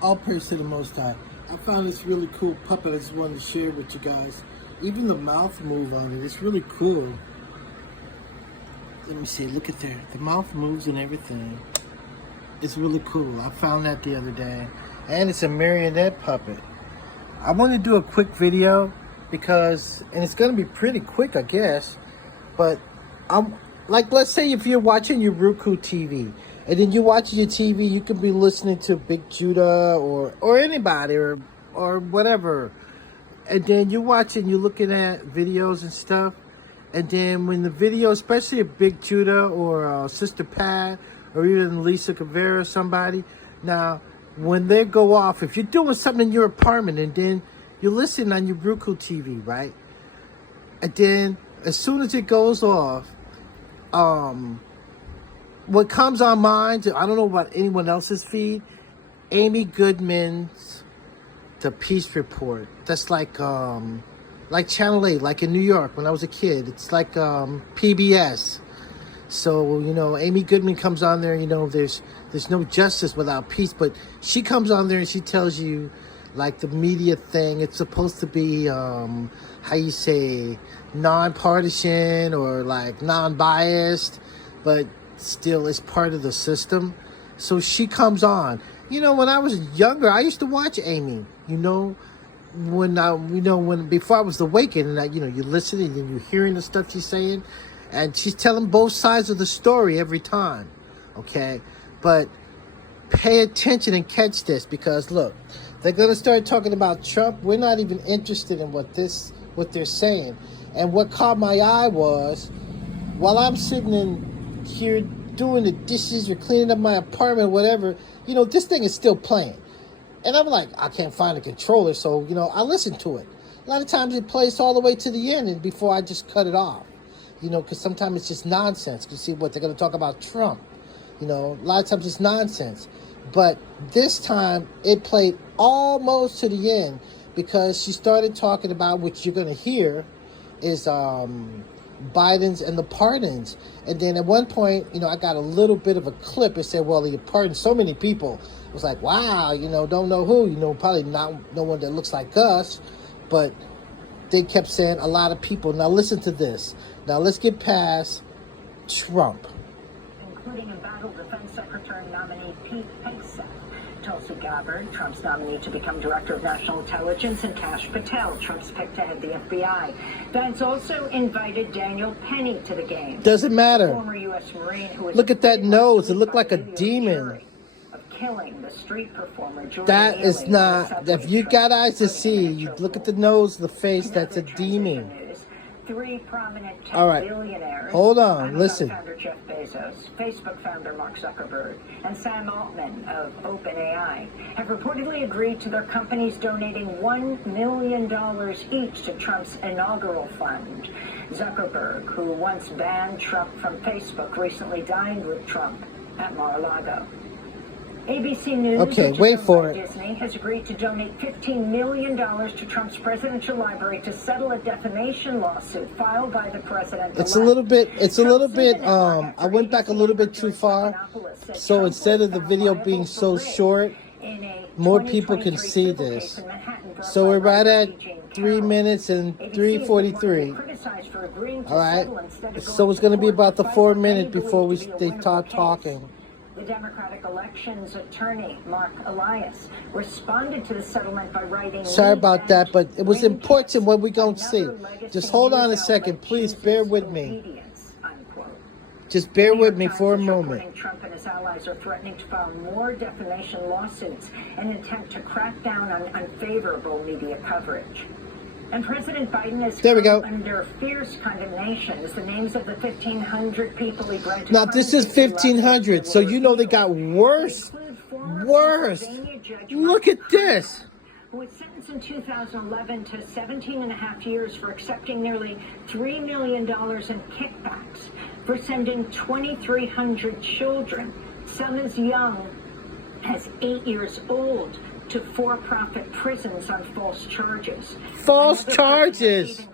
All praise to the Most High. I found this really cool puppet I just wanted to share with you guys. Even the mouth move on it, it's really cool. Let me see, look at there. The mouth moves and everything. It's really cool. I found that the other day. And it's a marionette puppet. I want to do a quick video because, and it's going to be pretty quick, I guess. But I'm like, let's say if you're watching your Roku TV, and then you're watching your TV, you can be listening to Big Judah or anybody or whatever. And then you're watching, you're looking at videos and stuff. And then when the video, especially a Big Judah or Sister Pat or even Lisa Cavera or somebody, now when they go off, if you're doing something in your apartment and then you listen on your Roku TV, right? And then as soon as it goes off, what comes on mine, I don't know about anyone else's feed, Amy Goodman's The Peace Report. That's like Channel 8, like in New York when I was a kid. It's like PBS. So, you know, Amy Goodman comes on there, you know, there's no justice without peace, but she comes on there and she tells you, like, the media thing, it's supposed to be, how you say, nonpartisan or, like, non-biased, but still it's part of the system. So she comes on. You know, when I was younger, I used to watch Amy, you know, when before I was awakened, and you're listening and you're hearing the stuff she's saying, and she's telling both sides of the story every time, okay? But pay attention and catch this, because look, they're gonna start talking about Trump. We're not even interested in what they're saying. And what caught my eye was, while I'm sitting in here doing the dishes or cleaning up my apartment, whatever, this thing is still playing. And I'm like, I can't find a controller, so, I listen to it. A lot of times it plays all the way to the end and before I just cut it off. Because sometimes it's just nonsense. You see what they're going to talk about Trump. A lot of times it's nonsense. But this time it played almost to the end because she started talking about, which you're going to hear, is Biden's and the pardons. And then at one point, I got a little bit of a clip. It said, well, he pardoned so many people. It was like, wow, don't know who, probably not no one that looks like us. But they kept saying a lot of people. Now listen to this. Now let's get past Trump. Including embattled Defense Secretary nominee Pete Hegseth, Tulsi Gabbard, Trump's nominee to become Director of National Intelligence, and Kash Patel, Trump's pick to head the FBI. Vance also invited Daniel Penny to the game. Doesn't matter. Former U.S. Marine who was look at that nose. It looked like a demon. Killing the street performer. That is not. If you got eyes to see, you look at the nose, the face. That's a demon. Three prominent tech All right. billionaires. Hold on. Amazon Listen. Founder Jeff Bezos, Facebook founder Mark Zuckerberg, and Sam Altman of OpenAI have reportedly agreed to their companies donating $1 million each to Trump's inaugural fund. Zuckerberg, who once banned Trump from Facebook, recently dined with Trump at Mar-a-Lago. ABC News, okay, wait for it. Disney, has agreed to donate $15 million to Trump's presidential library to settle a defamation lawsuit filed by the president. It's a little bit, I went back a little bit too far. So instead of the video being so short, more people can see this. So we're right at 3 minutes and 3:43. All right. So it's going to be about the 4 minutes before they start talking. The Democratic elections attorney, Mark Elias, responded to the settlement by writing... Sorry about that, but it was important what we're going to see. Just hold on a second. Please bear with me. Just bear with me for a moment. Trump and his allies are threatening to file more defamation lawsuits in an attempt to crack down on unfavorable media coverage. And President Biden is under fierce condemnation as the names of the 1,500 people he granted. Now, this is 1,500, so they got worse. Worse. Look at this. Who was sentenced in 2011 to 17 and a half years for accepting nearly $3 million in kickbacks for sending 2,300 children, some as young as 8 years old, to for-profit prisons on false charges. False charges.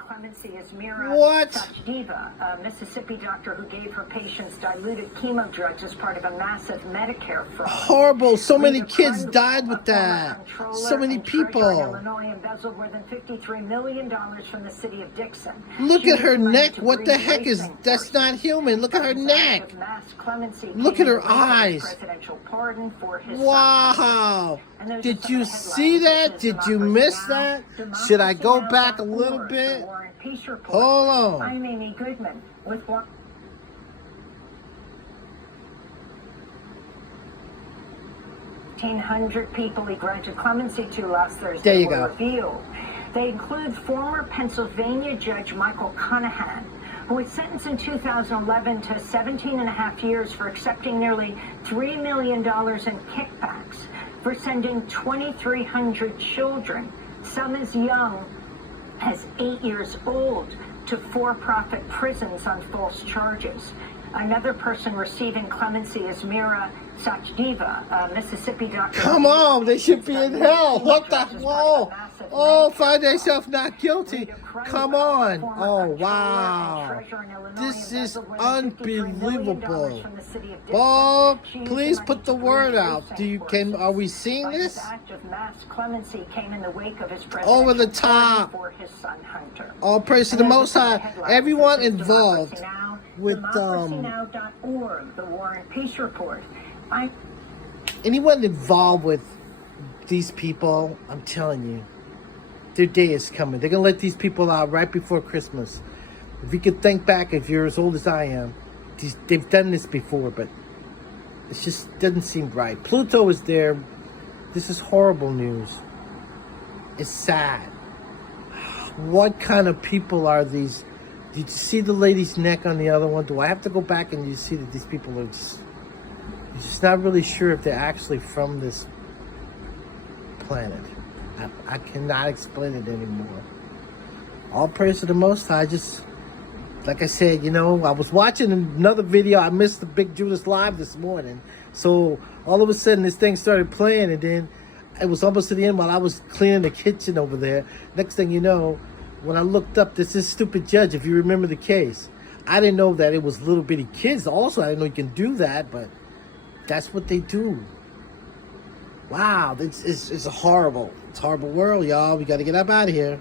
clemency is Mira What? Sachdeva, a Mississippi doctor who gave her patients diluted chemo drugs as part of a massive Medicare fraud. Horrible. So many Rita kids Krundle, died a with former that. controller So many and treasurer in people. Illinois embezzled more than $53 million from the city of Dixon. Look She at her used the money neck. to What the breed heck is... racing That's horses. not human. Look at her Trump's act neck. of mass clemency Look came at in her the wake of his eyes. presidential pardon for his son. Wow. And those are Did some you of the see headlines. that? This is Did you Democracy miss Now! that? Should I go back a DemocracyNow.org, little the bit? War and Peace Report. Hold on. I'm Amy Goodman with one. 1,500 people he granted clemency to last Thursday There you were go. revealed. They include former Pennsylvania Judge Michael Conahan, who was sentenced in 2011 to 17 and a half years for accepting nearly $3 million in kickbacks for sending 2,300 children, some as young as 8 years old, to for-profit prisons on false charges. Another person receiving clemency is Mira Sachdeva, a Mississippi doctor. Come on, they should be in hell. What the? Whoa. Oh, find themselves not guilty. Come on. Oh, wow. This is unbelievable. Bob, please put the word out. Are we seeing this? Over the top. All praise to the Most High. Everyone involved with DemocracyNow.org, the War and Peace Report. Anyone involved with these people, I'm telling you, their day is coming. They're going to let these people out right before Christmas. If you could think back, if you're as old as I am, they've done this before, but it just doesn't seem right. Pluto is there. This is horrible news. It's sad. What kind of people are these? Did you see the lady's neck on the other one? Do I have to go back and you see that these people are just... You're just not really sure if they're actually from this planet. I cannot explain it anymore. All praise to the Most High. Like I said, you know, I was watching another video. I missed the Big Judas Live this morning. So all of a sudden this thing started playing, and then it was almost to the end while I was cleaning the kitchen over there. Next thing you know, when I looked up, this stupid judge, if you remember the case. I didn't know that it was little bitty kids. Also, I didn't know you can do that, but that's what they do. Wow, it's horrible. It's a horrible world, y'all. We got to get up out of here.